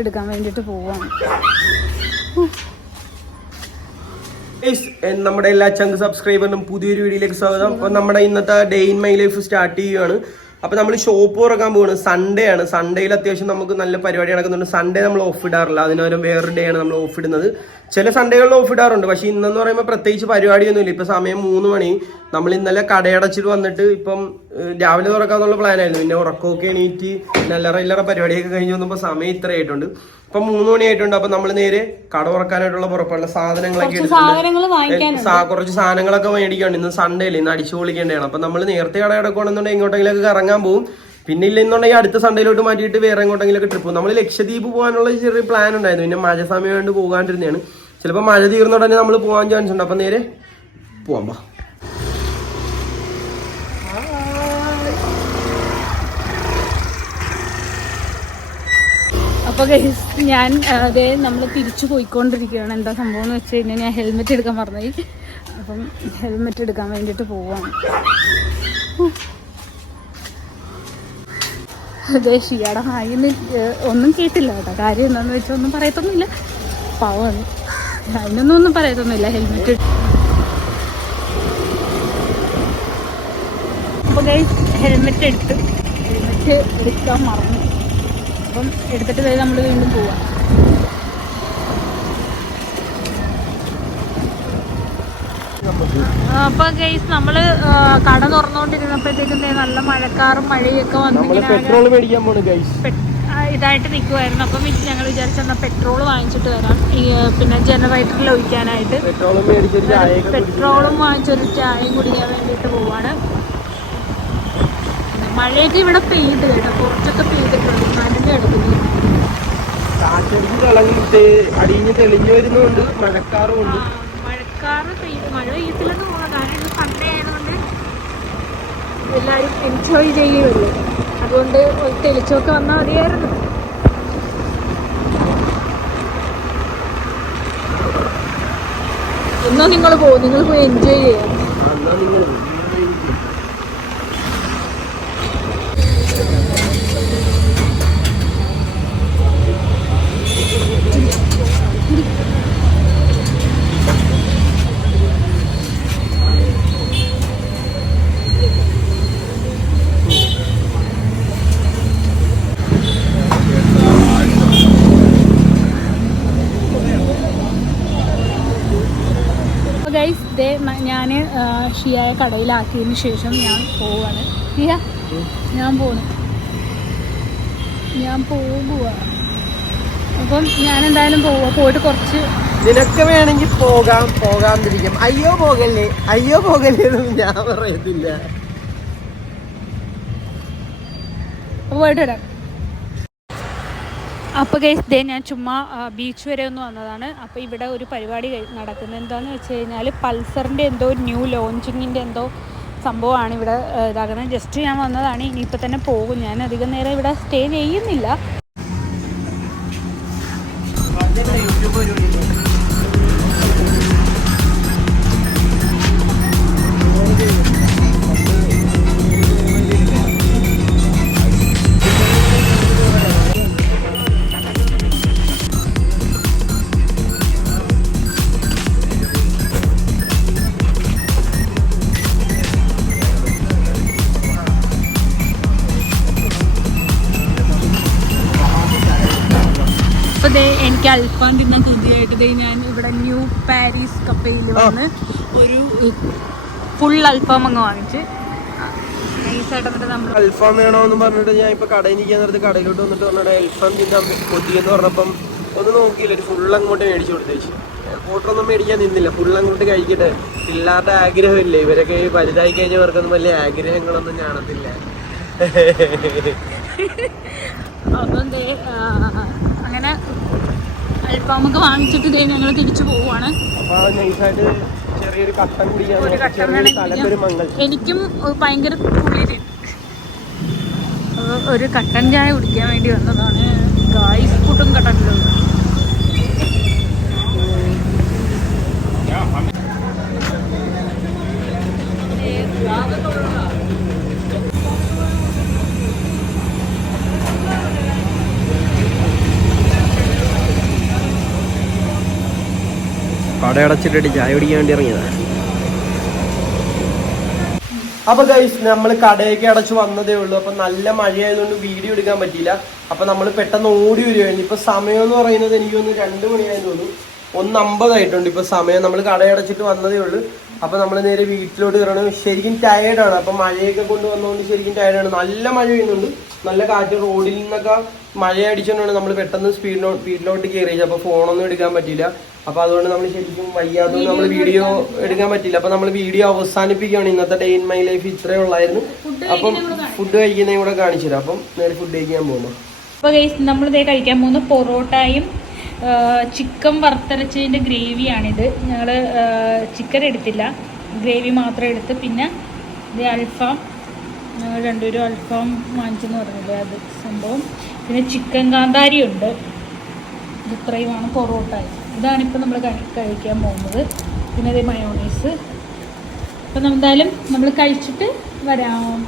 എടുക്കാൻ വേണ്ടിട്ട് പോവാണ്. നമ്മുടെ എല്ലാ ചങ്ക് സബ്സ്ക്രൈബറിനും പുതിയൊരു വീഡിയോയിലേക്ക് സ്വാഗതം. അപ്പൊ നമ്മുടെ ഇന്നത്തെ day in my life start ചെയ്യുകയാണ്. അപ്പൊ നമ്മൾ ഷോപ്പ് തുറക്കാൻ പോവാണ്. സൺഡേ ആണ്. സൺഡേയിൽ അത്യാവശ്യം നമുക്ക് നല്ല പരിപാടി നടക്കുന്നുണ്ട്. സൺഡേ നമ്മൾ ഓഫ് ഇടാറില്ല, അതിനോരം വേറൊരു ഡേ ആണ് നമ്മൾ ഓഫ് ഇടുന്നത്. ചില സൺഡേകളിൽ ഓഫ് ഇടാറുണ്ട്, പക്ഷെ ഇന്നെന്ന് പറയുമ്പോൾ പ്രത്യേകിച്ച് പരിപാടിയൊന്നുമില്ല. ഇപ്പൊ സമയം 3 മണി. നമ്മൾ ഇന്നലെ കടയടച്ചിട്ട് വന്നിട്ട് ഇപ്പം രാവിലെ തുറക്കാന്നുള്ള പ്ലാനായിരുന്നു. പിന്നെ ഉറക്കമൊക്കെ എണീറ്റ് ഇല്ലറ പരിപാടിയൊക്കെ കഴിഞ്ഞ് വന്നപ്പോൾ സമയം ഇത്ര ആയിട്ടുണ്ട്. ഇപ്പൊ 3 മണിയായിട്ടുണ്ട്. അപ്പൊ നമ്മൾ നേരെ കട തുറക്കാനായിട്ടുള്ള പുറപ്പെടുള്ള സാധനങ്ങളൊക്കെ കുറച്ച് സാധനങ്ങളൊക്കെ മേടിക്കാണ്. ഇന്ന് സൺഡേ അല്ലേ, ഇന്ന് അടിച്ചു പൊളിക്കേണ്ടതാണ്. അപ്പൊ നമ്മൾ നേരത്തെ കട കിടക്കുകയാണെന്നുണ്ടെങ്കിൽ എങ്ങോട്ടെങ്കിലൊക്കെ ഇറങ്ങാൻ പോകും. പിന്നെ ഇല്ലെന്നുണ്ടെങ്കിൽ അടുത്ത സൺഡേയിലോട്ട് മാറ്റിയിട്ട് വേറെ എങ്ങോട്ടെങ്കിലൊക്കെ ട്രിപ്പ് പോകും. നമ്മൾ ലക്ഷദ്വീപ് പോകാനുള്ള ചെറിയ പ്ലാൻ ഉണ്ടായിരുന്നു. പിന്നെ മഴ സമയം കൊണ്ട് പോകാണ്ടിരുന്നതാണ്. ചിലപ്പോൾ മഴ തീർന്ന ഉടനെ നമ്മൾ പോകാൻ ചാൻസ് ഉണ്ട്. അപ്പൊ നേരെ പോവാം. അപ്പോൾ ഞാൻ അതേ നമ്മൾ തിരിച്ചു പോയിക്കൊണ്ടിരിക്കുകയാണ്. എന്താ സംഭവം എന്ന് വെച്ച് കഴിഞ്ഞാൽ ഞാൻ ഹെൽമെറ്റ് എടുക്കാൻ മറന്നുപോയി. അപ്പം ഹെൽമെറ്റ് എടുക്കാൻ വേണ്ടിയിട്ട് പോവാണ്. അതെ, ഷിയാടെ ഹായിന്ന് ഒന്നും കേട്ടില്ല കേട്ടോ. കാര്യം എന്താണെന്ന് വെച്ചാൽ ഒന്നും പറയത്തൊന്നുമില്ല, പാവമാണ്. അതിനൊന്നും പറയത്തൊന്നുമില്ല. ഹെൽമെറ്റ് അപ്പോൾ ഹെൽമെറ്റ് എടുക്കാൻ മറന്നു. അപ്പം എടുത്തിട്ട് നമ്മൾ വീണ്ടും പോവാം. അപ്പൊ ഗൈസ് നമ്മള് കട തുറന്നുകൊണ്ടിരുന്നപ്പോഴത്തേക്കും നല്ല മഴക്കാറും മഴയൊക്കെ വന്നിങ്ങനെ ഇതായിട്ട് നിൽക്കുമായിരുന്നു. അപ്പം ഞങ്ങൾ വിചാരിച്ചെന്നാൽ പെട്രോൾ വാങ്ങിച്ചിട്ട് വരാം, പിന്നെ ജനറേറ്ററിൽ ഒഴിക്കാനായിട്ട്. പെട്രോളും വാങ്ങിച്ചൊരു ചായയും കുടിക്കാൻ വേണ്ടിയിട്ട് പോവാണ്. മഴയൊക്കെ ഇവിടെ പെയ്ത് കേട്ടോ, കുറച്ചൊക്കെ പെയ്തിട്ടുണ്ട്. നനഞ്ഞ് കിടക്കുന്നു. മഴ പെയ്യത്തില്ലെന്ന് പോകാം. കാരണം ഇന്ന് സൺഡേ ആയതുകൊണ്ട് എല്ലാവരും എൻജോയ് ചെയ്യുമല്ലോ. അതുകൊണ്ട് ഒരു തെളിച്ചമൊക്കെ വന്നാൽ മതിയായിരുന്നു. എന്നാ നിങ്ങൾ പോയി എൻജോയ് ചെയ്യാം. ഞാൻ ഷിയായെ കടയിലാക്കിയതിന് ശേഷം ഞാൻ പോവാണ്. ഷിയ, ഞാൻ പോകുക. അപ്പം ഞാൻ എന്തായാലും പോയിട്ട് കുറച്ച് നിനക്ക് വേണമെങ്കിൽ പോകാതിരിക്കാം. അയ്യോ പോകല്ലേ എന്നൊന്നും ഞാൻ പറയത്തില്ല. പോയിട്ട് വരാം. അപ്പോൾ ഗൈസ് ഞാൻ ചുമ്മാ ബീച്ച് വരെ ഒന്ന് വന്നതാണ്. അപ്പോൾ ഇവിടെ ഒരു പരിപാടി നടക്കുന്നത്. എന്താണെന്ന് വെച്ച് കഴിഞ്ഞാൽ പൾസറിൻ്റെ എന്തോ ന്യൂ ലോഞ്ചിങ്ങിൻ്റെ എന്തോ സംഭവമാണ് ഇവിടെ ഇതാക്കുന്നത്. ജസ്റ്റ് ഞാൻ വന്നതാണ്. ഇനിയിപ്പോൾ തന്നെ പോകും. ഞാൻ അധികം നേരം ഇവിടെ സ്റ്റേ ചെയ്യുന്നില്ല. എനിക്ക് അൽഫാം തിന്നാൻ കൊതിയായിട്ട് ഞാൻ ഇവിടെ ന്യൂ പാരീസ് കഫേയിൽ വന്ന് ഒരു ഫുൾ അൽഫാം അങ്ങ് വാങ്ങിച്ച് അൽഫാം വേണോന്ന് പറഞ്ഞിട്ട് ഞാൻ ഇപ്പൊ കടയിൽ നിൽക്കാൻ നേരത്ത് കടയിലോട്ട് വന്നിട്ട് പറഞ്ഞിട്ട് അൽഫാം തിന്നാൻ കൊതിയെന്ന് പറഞ്ഞപ്പം ഒന്നും നോക്കിയില്ല, ഒരു ഫുൾ അങ്ങോട്ട് മേടിച്ചു കൊടുത്തേച്ചു. ഫോട്ടോന്നും മേടിക്കാൻ നിന്നില്ല, ഫുൾ അങ്ങോട്ട് കഴിക്കട്ടെ. പിള്ളേരുടെ ആഗ്രഹമില്ലേ, ഇവരൊക്കെ വലുതായി കഴിഞ്ഞവർക്കൊന്നും വലിയ ആഗ്രഹങ്ങളൊന്നും കാണത്തില്ല. അപ്പം അങ്ങനെ അൽഫാമൊക്കെ വാങ്ങിച്ചിട്ട് ഞങ്ങൾ തിരിച്ചു പോവുകയാണ്. എനിക്കും ഭയങ്കര കുളിര്. ഒരു കട്ടൻ ചായ കുടിക്കാൻ വേണ്ടി വന്നതാണ്. ഗായ്സ് പുട്ടും കട്ടനിലും കടയടച്ചിട്ടിട്ട് ചായ കുടിക്കാൻ വേണ്ടി ഇറങ്ങിയതാണ്. അപ്പൊ ഗൈസ് നമ്മൾ കടയൊക്കെ അടച്ച് വന്നതേ ഉള്ളൂ. അപ്പൊ നല്ല മഴയായതുകൊണ്ട് വീഡിയോ എടുക്കാൻ പറ്റിയില്ല. അപ്പൊ നമ്മൾ പെട്ടെന്ന് ഓടി വരുവായിരുന്നു. ഇപ്പൊ സമയം എന്ന് പറയുന്നത് എനിക്ക് തോന്നുന്നു 2 മണിയായെന്ന് തോന്നുന്നു. 1:50 ആയിട്ടുണ്ട് ഇപ്പൊ സമയം. നമ്മൾ കടയടച്ചിട്ട് വന്നതേ ഉള്ളൂ. അപ്പൊ നമ്മൾ നേരെ വീട്ടിലോട്ട് കയറണം. ശരിക്കും ടയേർഡാണ്. അപ്പൊ മഴയൊക്കെ കൊണ്ട് വന്നതുകൊണ്ട് ശരിക്കും ടയേർഡാണ്. നല്ല മഴ പെയ്യുന്നുണ്ട്, നല്ല കാറ്റ്. റോഡിൽ നിന്നൊക്കെ മഴ അടിച്ചുകൊണ്ടാണ് നമ്മൾ പെട്ടെന്ന് വീട്ടിലോട്ട് കയറിയത്. അപ്പൊ ഫോണൊന്നും എടുക്കാൻ പറ്റില്ല. അപ്പൊ അതുകൊണ്ട് നമ്മൾ ശരിക്കും വയ്യാത്തതുകൊണ്ട് നമ്മൾ വീഡിയോ എടുക്കാൻ പറ്റില്ല. അപ്പൊ നമ്മൾ വീഡിയോ അവസാനിപ്പിക്കുകയാണ്. ഇന്നത്തെ ഡേ ഇൻ മൈ ലൈഫ് ഇത്രേ ഉള്ളായിരുന്നു. അപ്പം ഫുഡ് കഴിക്കുന്നതും കൂടെ കാണിച്ചു തരാം. അപ്പം നേരെ ഫുഡ് കഴിക്കാൻ പോകുന്നു. അപ്പോൾ ഗൈസ് നമ്മളിതേ കഴിക്കാൻ പോകുന്ന പൊറോട്ടയും ചിക്കൻ വറുത്തരച്ചതിൻ്റെ ഗ്രേവിയാണിത്. ഞങ്ങൾ ചിക്കൻ എടുത്തില്ല, ഗ്രേവി മാത്രം എടുത്ത്. പിന്നെ ഇത് അൽഫാം, ഞങ്ങൾ രണ്ടുപേരും അൽഫാം വാങ്ങിച്ചെന്ന് പറഞ്ഞില്ലേ, അത് സംഭവം. പിന്നെ ചിക്കൻ കാന്താരി ഉണ്ട്. ഇത് ഇത്രയുമാണ് പൊറോട്ട. ഇതാണിപ്പോൾ നമ്മൾ കഴിക്കാൻ പോകുന്നത്. പിന്നെ ഇത് മയോണൈസ്. അപ്പം എന്തായാലും നമ്മൾ കഴിച്ചിട്ട് വരാം.